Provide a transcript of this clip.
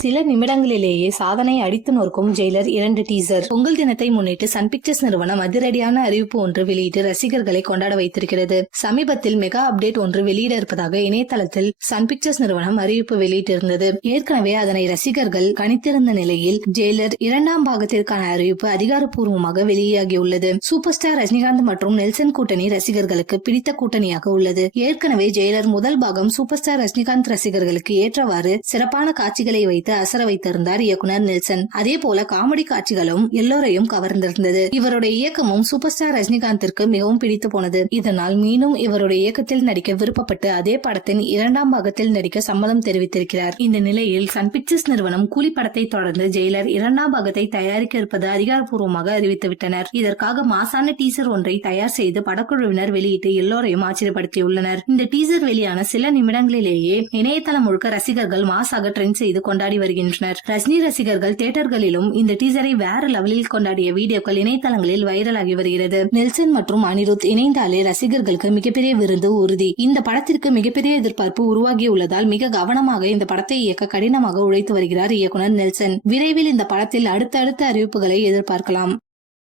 சில நிமிடங்களிலேயே சாதனை அடித்து நோக்கும் ஜெயிலர் 2 டீசர். பொங்கல் தினத்தை முன்னிட்டு சன் பிக்சர்ஸ் நிறுவனம் அதிரடியான அறிவிப்பு ஒன்று வெளியிட்டு ரசிகர்களை கொண்டாட வைத்திருக்கிறது. சமீபத்தில் மெகா அப்டேட் ஒன்று வெளியிட இருப்பதாக இணையதளத்தில் சன் பிக்சர்ஸ் நிறுவனம் அறிவிப்பு வெளியிட்டிருந்தது. ஏற்கனவே அதனை ரசிகர்கள் கணித்திருந்த நிலையில் ஜெயிலர் 2ஆம் பாகத்திற்கான அறிவிப்பு அதிகாரப்பூர்வமாக வெளியாகியுள்ளது. சூப்பர் ஸ்டார் ரஜினிகாந்த் மற்றும் நெல்சன் கூட்டணி ரசிகர்களுக்கு பிடித்த கூட்டணியாக உள்ளது. ஏற்கனவே ஜெயிலர் முதல் பாகம் சூப்பர் ஸ்டார் ரஜினிகாந்த் ரசிகர்களுக்கு ஏற்றவாறு சிறப்பான காட்சிகளை வைத்து அசர வைத்திருந்தார் இயக்குனர் நெல்சன். அதே போல காமெடி காட்சிகளும் எல்லோரையும் கவர்ந்திருந்தது. இவருடைய இயக்கமும் சூப்பர் ஸ்டார் ரஜினிகாந்திற்கு மிகவும் பிடித்து போனது. இதனால் மீண்டும் இவருடைய இயக்கத்தில் நடிக்க விருப்பப்பட்டு அதே படத்தின் 2ஆம் பாகத்தில் நடிக்க சம்மதம் தெரிவித்திருக்கிறார். இந்த நிலையில் சன் பிக்சர்ஸ் நிறுவனம் கூலி படத்தை தொடர்ந்து ஜெயிலர் 2ஆம் பாகத்தை தயாரிக்க இருப்பது அதிகாரப்பூர்வமாக அறிவித்துவிட்டனர். இதற்காக மாசான டீசர் ஒன்றை தயார் செய்து படக்குழுவினர் வெளியிட்டு எல்லோரையும் ஆச்சரியப்படுத்தியுள்ளனர். இந்த டீசர் வெளியான சில நிமிடங்களிலேயே இணையதளம் முழுக்க ரசிகர்கள் மாசாக ட்ரெண்ட் செய்து கொண்டாடி வருகின்றனர். ரஜினி ரசிகர்கள் தியேட்டர்களிலும் இந்த டீசரை வேற லெவலில் கொண்டாடிய வீடியோக்கள் இணையதளங்களில் வைரலாகி வருகிறது. நெல்சன் மற்றும் அனிருத் இணைந்தாலே ரசிகர்களுக்கு மிகப்பெரிய விருந்து உறுதி. இந்த படத்திற்கு மிகப்பெரிய எதிர்பார்ப்பு உருவாகியுள்ளதால் மிக கவனமாக இந்த படத்தை இயக்க கடினமாக உழைத்து வருகிறார் இயக்குனர் நெல்சன். விரைவில் இந்த படத்தில் அடுத்தடுத்த அறிவிப்புகளை எதிர்பார்க்கலாம்.